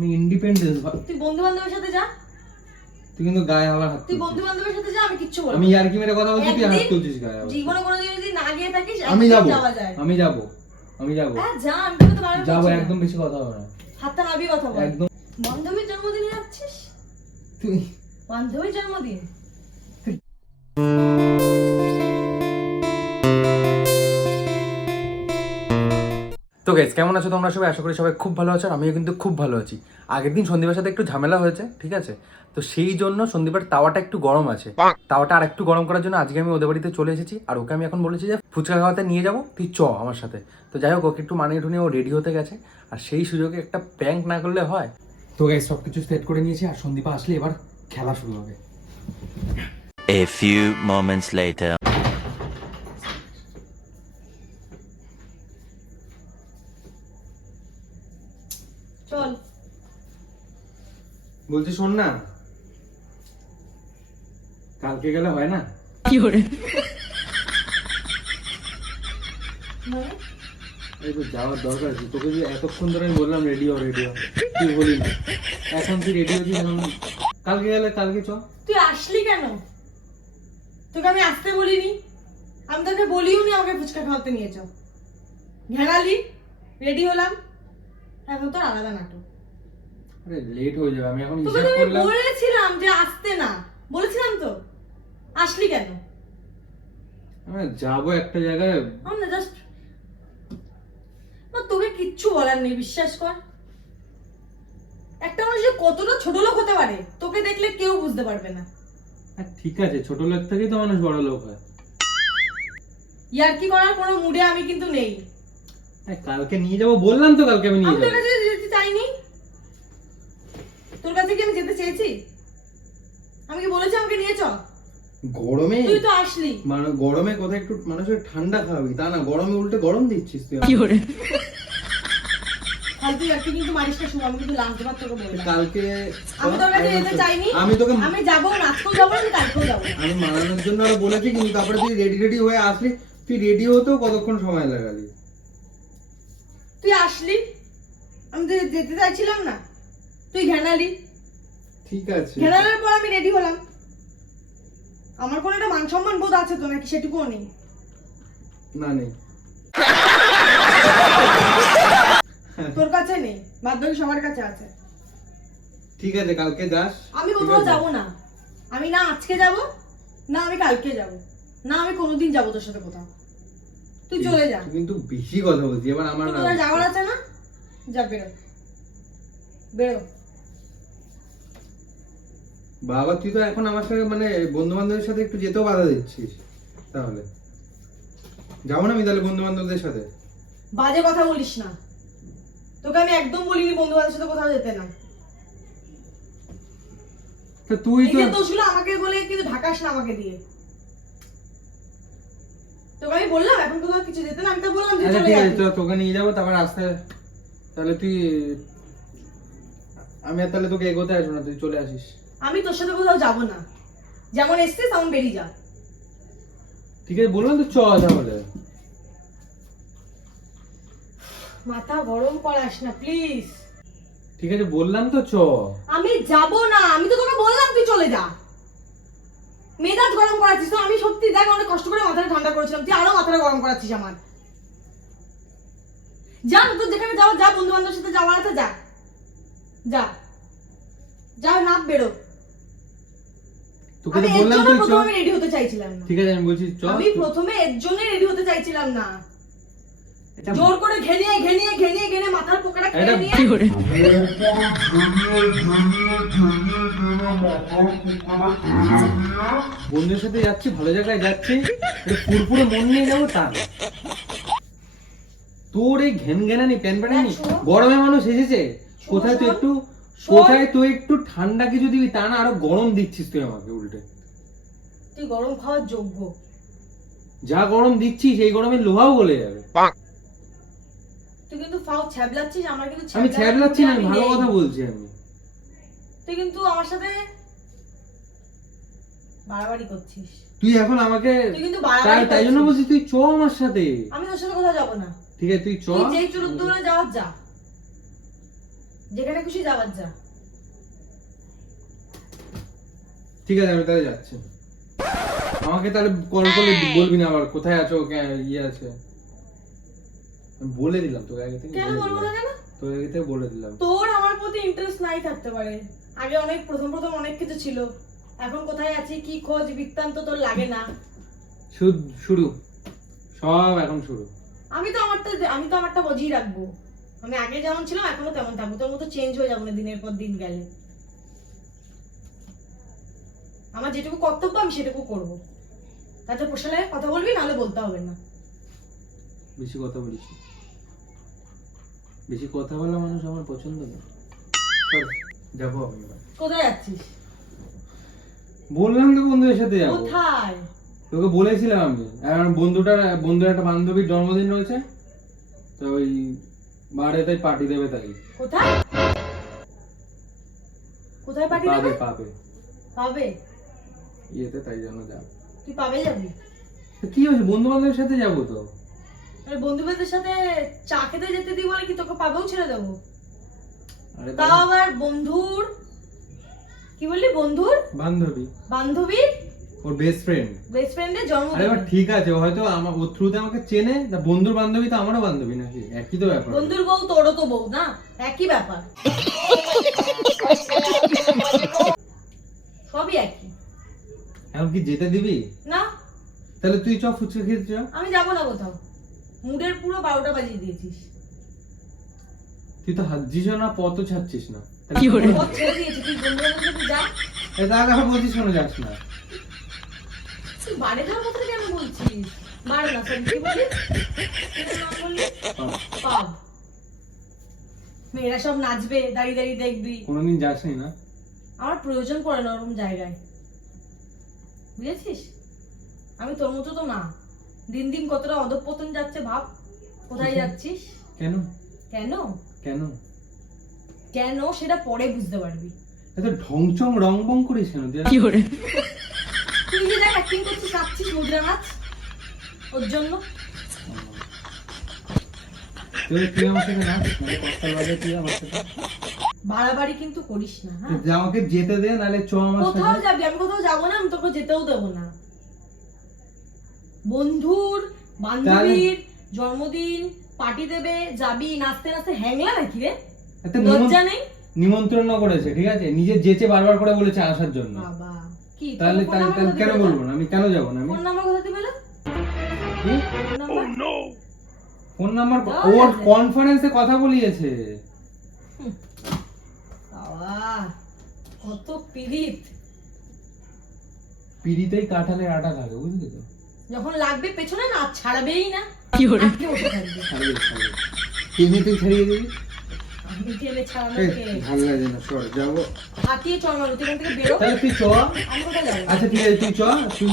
আমি ইন্ডিপেন্ডেন্স। তুই বন্ধু বান্ধবের সাথে যা, তুই কিন্তু গায়ে আবার হাত। তুই বন্ধু বান্ধবের সাথে যা, আমি কিচ্ছু বলবো। আমি আর কি মেরে কথা বলছি, তুই হাত তুলছিস গায়ে আবার। জীবনে কোনোদিন যদি না গিয়ে থাকিস আমি যাব, যাওয়া যায়। আমি যাব, আমি যাব। হ্যাঁ যা, আমি তোকে তো বারবার যাব, বলছি না। একদম বেশি কথা হবে না। হাতটা নাবি কথা বল। একদম। বান্ধবীর জন্মদিনে যাচ্ছিস তুই? বান্ধবীর জন্মদিন? তো গাইস, কেমন আছো তোমরা সবাই? আশা করি সবাই খুব ভালো আছো, আর আমিও কিন্তু খুব ভালো আছি। আগের দিন সন্দীপের সাথে একটু ঝামেলা হয়েছে, ঠিক আছে? তো সেই জন্য সন্দীপের তাওয়াটা একটু গরম আছে, তাওয়াটা আর একটু গরম করার জন্য আজকে আমি ওদের বাড়িতে চলে এসেছি। আর ওকে আমি এখন বলেছি যে ফুচকা খাওয়াতে নিয়ে যাবো, তুই চ আমার সাথে। তো যাই হোক, ওকে একটু মানিয়ে ঠুনিয়ে ও রেডি হতে গেছে, আর সেই সুযোগে একটা প্র্যাঙ্ক না করলে হয়। তো গাইস, সব কিছু সেট করে নিয়েছি, আর সন্দীপা আসলে এবার খেলা শুরু হবে। A few moments later. চল। বলছি শোন না, কালকে গেলে হয় না? কি করে? এই তো যাওয়ার দরকার আছে। তোকে যে এতক্ষণ ধরে আমি বললাম রেডি হ, রেডি হ, তুই বলি না। এখন তুই রেডি হচ্ছিস, এখন কালকে গেলে কালকে চ। তুই আসলি কেন? তোকে আমি আসতে বলিনি, আমি তোকে বলিও নি আমাকে ফুচকা খাওয়াতে নিয়ে চল। ঘেরালি, রেডি হলাম, এখন তোর আলাদা নাটক। আরে লেট হয়ে যাবে, আমি এখন তোকে হিসাব তো আমি করলাম। বলেছিলাম যে আসতে না, বলেছিলাম তো, আসলি কেন? আমি যাবো একটা জায়গায়। আমরা জাস্ট, তোকে কিচ্ছু বলার নেই, বিশ্বাস কর। একটা মানুষ যে কতটা ছোট লোক হতে পারে তোকে দেখলে কেউ বুঝতে পারবে না। ঠিক আছে, ছোট লোক থেকেই তো মানুষ বড় লোক হয়। ইয়ার্কি করার কোনো মুডে আমি কিন্তু নেই। কালকে নিয়ে যাবো বললাম তো, কালকে আমি নিয়ে আমি তোর যাবো। কাছে যেতে চাইনি, তোর কাছে কি আমি যেতে চেয়েছি? আমি কি বলেছি আমাকে নিয়ে চল? গরমে তুই তো আসলি। মানে গরমে কোথায় একটু মানুষের ঠান্ডা খাওয়াবি, তা না গরমে উল্টে গরম দিচ্ছিস তুই। কি করে? ফালতু ইয়ার্কি কিন্তু মারিস না শুভ, আমি কিন্তু লাস্ট বার তোকে বললাম। কালকে আমি তোর কাছে যেতে চাইনি, আমি তোকে আমি যাবো না, আজকেও যাবো না, আমি কালকেও যাবো না। আমি মানানোর জন্য আরো বলেছি, কিন্তু তারপরে তুই রেডি রেডি হয়ে আসলি। তুই রেডি হতেও কতক্ষণ সময় লাগালি? তুই আসলি, আমি তো যেতে চাইছিলাম না, তুই ঘেনালি। ঠিক আছে, ঘেনানোর পর আমি রেডি হলাম। আমার কোনো একটা মান সম্মান বোধ আছে তো নাকি? সেটুকুও নেই। না নেই। তোর কাছে নেই, বাদ বাকি সবার কাছে আছে। ঠিক আছে, কালকে যাস। আমি ঠিক কোথাও আছে? যাবো না, আমি না আজকে যাব, না আমি কালকে যাব, না আমি কোনোদিন যাবো তোর সাথে কোথাও। তুই চলে যা। তুই কিন্তু বেশি কথা বলছিস এবার। আমার তোর না কোথাও যাওয়ার আছে না, যা, বেরো বেরো। বাবা, তুই তো এখন আমার সাথে মানে বন্ধু বান্ধবের সাথে একটু যেতেও বাধা দিচ্ছিস। তাহলে যাবো না আমি তাহলে বন্ধু বান্ধবদের সাথে? বাজে কথা বলিস না, তোকে আমি একদম বলিনি বন্ধু বান্ধবের সাথে কোথাও যেতে না। তো তুই তো নিজের দোষগুলো আমাকে বলে কিন্তু ঢাকাস না আমাকে দিয়ে। তোকে আমি বললাম এখন কোথাও কিছু যেতে না, আমি তো বললাম যে আচ্ছা চলে ঠিক যা আছে, তুই। তোকে নিয়ে যাবো, তারপর রাস্তায় তাহলে তুই, আমি আর তাহলে তোকে এগোতে আসবো না, তুই চলে আসিস। আমি তোর সাথে কোথাও যাবো না, যেমন এসছিস তেমন বেরিয়ে যা। ঠিক আছে, বললাম তো চ তাহলে। মাথা গরম করাস না প্লিজ। ঠিক আছে, বললাম তো চ। আমি যাব না, আমি তো তোকে বললাম তুই চলে যা। মেজাজ গরম করাচ্ছিস তো। আমি সত্যি দেখ অনেক কষ্ট করে মাথাটা ঠান্ডা করেছিলাম, তুই আরো মাথাটা গরম করাচ্ছিস আমার। যা, তোর যেখানে যাওয়া যা, বন্ধু বান্ধবের সাথে যাওয়ার আছে যা, যা যা, না বেরো। তোকে আমি তো এর বললাম জন্য তুই চ। প্রথমে রেডি হতে চাইছিলাম না। ঠিক আছে, আমি বলছি চ। আমি প্রথমে এর জন্য রেডি হতে চাইছিলাম না। এটা জোর করে ঘেনিয়ে ঘেনিয়ে ঘেনিয়ে ঘেনিয়ে মাথার পোকাটা এটা খেয়ে নিয়ে কি করে? বন্ধুদের সাথে যাচ্ছি, ভালো জায়গায় যাচ্ছি, পুরপুরে মন নিয়ে যাবো তা না। তোর এই ঘেন ঘেনানি প্যান প্যানানি, গরমে মানুষ এসেছে, কোথায় তুই একটু কোথায় তুই একটু ঠান্ডা কিছু দিবি, তা না আরো গরম দিচ্ছিস তুই আমাকে উল্টে। তুই গরম খাওয়ার যোগ্য। যা গরম দিচ্ছিস এই গরমে লোহাও গলে যাবে। তুই কিন্তু ফাও ছ্যাবলাচ্ছিস, আমার কিন্তু আমি ছ্যাবলাচ্ছি না, আমি ভালো নেই। কথা বলছি আমি। তুই কিন্তু আমার সাথে বাড়াবাড়ি করছিস। তুই এখন আমাকে তুই কিন্তু বাড়াবাড়ি তাই জন্য করছিস। বলছি তুই চ আমার সাথে। আমি তোর সাথে কোথাও যাব না। ঠিক আছে তুই চ। তুই যেই চুরুত দৌড়ে যাওয়ার যা। যেখানে খুশি যাবার যা। ঠিক আছে আমি তাহলে যাচ্ছি। আমাকে তাহলে কল করলে বলবি না আবার কোথায় আছো, ইয়ে আছে। আমি বলে দিলাম তোকে আগে থেকে, কেন বলবো না কেন? তোর আগে থেকে বলে দিলাম। তোর আমার প্রতি ইন্টারেস্ট নাই থাকতে পারে, আগে অনেক প্রথম অনেক কিছু ছিল, এখন কোথায় আছি কি খোঁজ বৃত্তান্ত তোর লাগে না। শুরু সব এখন শুরু। আমি তো আমারটা বজিয়ে রাখবো। আমি আগে যেমন ছিলাম এখনো তেমন থাকবো, তোর মতো চেঞ্জ হয়ে যাবো না দিনের পর দিন গেলে। আমার যেটুকু কর্তব্য আমি সেটুকু করবো, তাতে পোষালে কথা বলবি, নাহলে বলতে হবে না। বেশি কথা বলিস, বেশি কথা বলা মানুষ আমার পছন্দ না। চল যাবো আমি এবার। কোথায় যাচ্ছিস? বললাম তো বন্ধুদের সাথে যাবো। কোথায়? তোকে বলেছিলাম আমি, আমার বন্ধুর একটা বান্ধবীর জন্মদিন রয়েছে, তো ওই বারে তাই পার্টি দেবে, তাই কোথায় কোথায় পার্টি দেবে? পাবে পাবে ইয়েতে, তাই জন্য যাব। তুই পাবে যাবি? তো কি হয়েছে, বন্ধু বান্ধবের সাথে যাবো তো। বন্ধুদের সাথে চা খেতে যেতে দিই বলে কি তোকে পাবেও ছেড়ে দেবো? আরে তাও আবার বন্ধুর, কি বললি, বন্ধুর বান্ধবীর, ওর বেস্ট ফ্রেন্ডের আরে জন্মদিন। এবার ঠিক আছে, হয়তো আমার ওর থ্রুতে আমাকে চেনে, তা বন্ধুর বান্ধবী তো আমারও বান্ধবী নাকি, একই তো ব্যাপার। বন্ধুর বউ তোরও তো বউ না, একই ব্যাপার, সবই একই। এখন কি যেতে দিবি? না তাহলে তুই চ ফুচকা খেতে চ। আমি যাবো না কোথাও, মুডের পুরো 12টা বাজিয়ে দিয়েছিস। তুই তো হাজিস না, পথ ছাড়ছিস না। কি করে পথ ছেড়ে দিয়েছিস? তুই বন্ধুদের সাথে যা। এ তা কথা বলছিস, শোনা যাস না। তুই বাড়ি যাওয়ার কথা কেন বলছিস? বার না সব কি বলি, পাব মেয়েরা সব নাচবে, দাঁড়িয়ে দাঁড়িয়ে দেখবি। কোনোদিন যাসনি না? আমার প্রয়োজন পড়ে না ওরকম জায়গায়, বুঝেছিস? আমি তোর মতো তো না, দিন দিন কতটা অধঃপতন যাচ্ছে ভাব। কোথায় যাচ্ছিস? কেন কেন কেন কেন সেটা পরে বুঝতে পারবি। এত ঢংচং রংবং করিস কেন তুই? কি করে তুই যে দেখ অ্যাক্টিং করছিস, নাচছিস মুদ্রা নাচ, ওর জন্য। তুই আমার সাথে নাচ, মানে কষ্টাল বাজে তুই আমার সাথে। বাড়াবাড়ি কিন্তু করিস না, হ্যাঁ? তুই আমাকে যেতে দে, নাহলে চ আমার কোথাও সাথে। যাবি? আমি কোথাও যাবো না, আমি তোকে যেতেও দেবো না। বন্ধুর বান্ধবীর জন্মদিন পার্টি দেবে, যাবি, নাচতে নাচতে হ্যাংলা নাকি রে? একটা লজ্জা নেই? নিমন্ত্রণ করেছে, ঠিক আছে, নিজে যেচে বারবার করে বলেছে আসার জন্য। বাবা কি তাহলে কেন বলবো না? আমি কেন যাবো না? আমি ফোন নাম্বার কোথা থেকে পেলো? কি? Phone number? ফোন নাম্বার দেওয়া ওর আছে। কনফারেন্সে কথা বলিয়েছে। বাবা কত পিরিত। পিড়িতেই কাঁঠালের আটা থাকে, বুঝলি তো? যখন লাগবে পেছনে না ছাড়বেই না, আটকে বসে থাকবে। টেনে তুই ছাড়িয়ে দিবি। আমি টেনে ছাড়ানো কে? ভালো লাগে না, সর যাবো। হাতিয়ে চল মারো, তুই এখান থেকে বেরো। তাহলে তুই চ। আমি কোথায় যাবো? আচ্ছা ঠিক আছে, তুই চ। তুই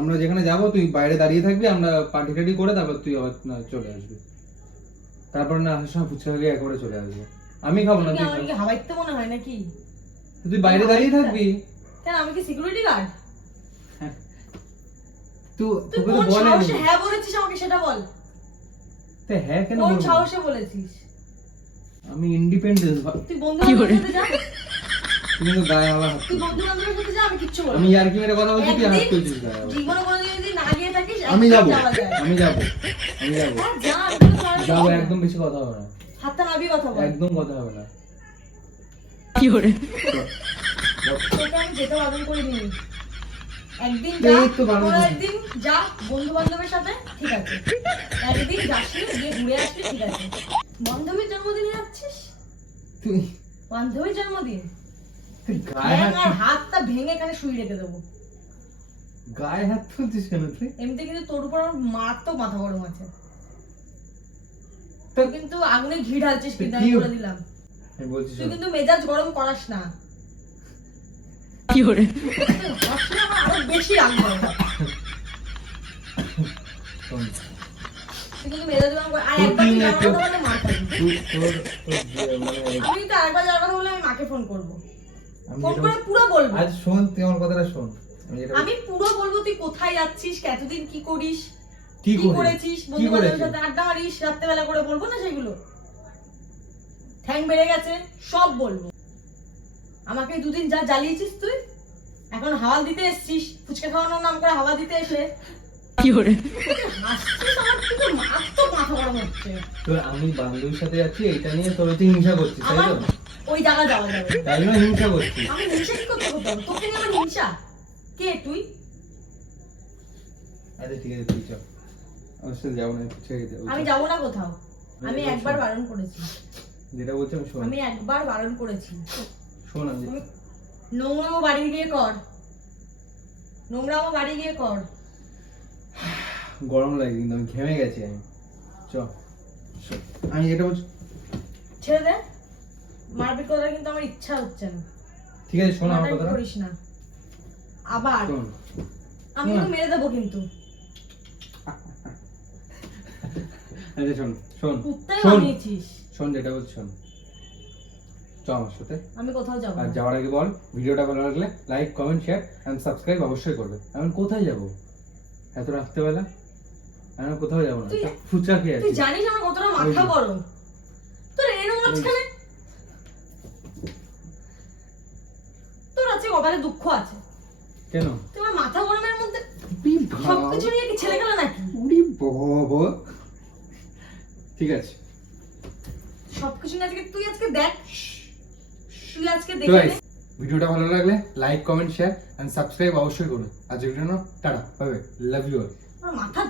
আমরা যেখানে যাবো তুই বাইরে দাঁড়িয়ে থাকবি, আমরা পার্টি টাটি করে তারপর তুই আবার না চলে আসবি। তারপর না আসার সময় ফুচকা খেয়ে একেবারে চলে আসবি। আমি খাবো না, তুই কি তুই আমার কি খা। হাওয়াইতে মনে হয় নাকি? তুই বাইরে দাঁড়িয়ে থাকবি। কেন আমি কি সিকিউরিটি গার্ড? তুই তুই তোকে তো কোন বলেনি। সাহসে হ্যাঁ বলেছিস আমাকে সেটা বল। তে হ্যাঁ কেন কোন বলবো? সাহসে বলেছিস? আমি ইন্ডিপেন্ডেন্স। তুই বন্ধু বান্ধবের সাথে যা, তুই কিন্তু গায়ে আবার হাত তুই তুলছিস। বন্ধু বান্ধবের সাথে যা, আমি কিচ্ছু বলবো আমি না। ইয়ার্কি মেরে কথা বলছি, তুই হাত একদিন তুলছিস গায়ে আবার। জীবনে কোনোদিন যদি না গিয়ে থাকিস, আমি একদিন যাবো, যাওয়া যায়। আমি যাবো, আমি যাবো, হ্যাঁ, যা, আমি তোকে ছাড়াতে যাবো। পারবো না। একদম বেশি কথা হবে না, হাতটা নাবি কথা বল। একদম কথা হবে না। তোকে আমি যেতে বারণ করিনি। একদিন এই যা, তো বারণ কোনো করিনি। একদিন যা বন্ধু বান্ধবের সাথে, ঠিক আছে। একদিন যাসনি, গিয়ে ঘুরে আসবি, ঠিক আছে। বান্ধবীর জন্মদিনে যাচ্ছিস? তুই বান্ধবীর জন্মদিন? তুই গায়ে হাত আর হাতটা ভেঙে এখানে শুই রেখে দেবো। গায়ে হাত তুলছিস কেন তুই? এমনিতে কিন্তু তোর উপর আমার মারাত্মক মাথা গরম আছে। তো তুই কিন্তু আগুনে ঘি ঢালছিস, কিন্তু কি আমি বলে দিলাম। আমি বলছি তুই শোন। কিন্তু মেজাজ গরম করাস না। তুই হাসলে আমার আরো বেশি রাগ ধরে। শোন। তুই কিন্তু মেজাজ গরম কর। আর তোর একবার কি তুই একটু- আমার কথা বলে মার খাবি। মানে আমি কিন্তু আরেকবার যাওয়ার কথা বলে আমি মাকে ফোন করবো। আমি ফোন যেটা- করে পুরো বলবো। আজ শোন, তুই আমার কথাটা শোন। আমি যেটা- আমি পুরো বলবো তুই কোথায় যাচ্ছিস, এতদিন কি করিস, কি কি করিস? করেছিস, কি বন্ধু বান্ধবের করেছিস? সাথে আড্ডা মারিস রাত্রেবেলা করে, বলবো না সেগুলো? ঠ্যাং বেড়ে গেছে, সব বলবো। আমাকে দুদিন যা জ্বালিয়েছিস তুই, এখন হাওয়া দিতে এসছিস, ফুচকা খাওয়ানোর নাম করে হাওয়া দিতে এসে হাসছিস, আমার কিন্তু মারাত্মক মাথা গরম হচ্ছে। তো আমি বান্ধবীর সাথে যাচ্ছি, এটা নিয়ে তোর হচ্ছে হিংসা করছিস, তাই আমার তো? ওই জায়গা যাওয়া যাবে না। তাই জন্য হিংসা করছিস। আমি হিংসা কি করতে হতাম? তোকে নিয়ে আমার হিংসা? কে তুই? আচ্ছা ঠিক আছে, তুই চল, আমার সাথে যাবো না, ছেড়ে দে। আমি যাবো না কোথাও। আমি একবার বারণ করেছি, যেটা বলছি আমি শোন, আমি একবার বারণ করেছি। শোন আমি নোংরামো বাড়ি গিয়ে কর, নোংরামো বাড়ি গিয়ে কর। গরম লাগে কিন্তু আমি ঘেমে গেছি আমি। চল, শোন, আমি যেটা বলছি ছেড়ে দে, মারপিট করার কিন্তু আমার ইচ্ছা হচ্ছে না। ঠিক আছে, শোন আমার মারপিট কথাটা করিস না আবার, শোন। আমি তো মেরে দেবো কিন্তু। আচ্ছা শোন, শোন, কুত্তাই শোন, বানিয়েছিস। শোন, যেটা বলছি শোন, চল আমার সাথে। আমি কোথাও যাবো আর না। যাওয়ার আগে বল, ভিডিওটা ভালো লাগলে like, comment, share and subscribe অবশ্যই করবে। এখন কোথায় যাব এত রাত্রেবেলা? আমি কোথাও যাবো না, তুই- ফুচকা খেয়ে তুই আছি। জানিস আমার কতটা মাথা গরম? তোর এর মাঝখানে তোর আছে কপালে দুঃখ আছে। কেন? তোমার মাথা গরমের মধ্যে সবকিছু নিয়ে কি ছেলে খেলা নাকি? উড়ি বাবা, ঠিক আছে। সবকিছু নিয়ে আজকে তুই আজকে দেখ, তুই আজকে তো দেখে guys, নে। ভিডিওটা ভালো লাগলে like, comment, share and subscribe অবশ্যই করবে। আজকের জন্য tata, bye bye, love you all. আমার মাথা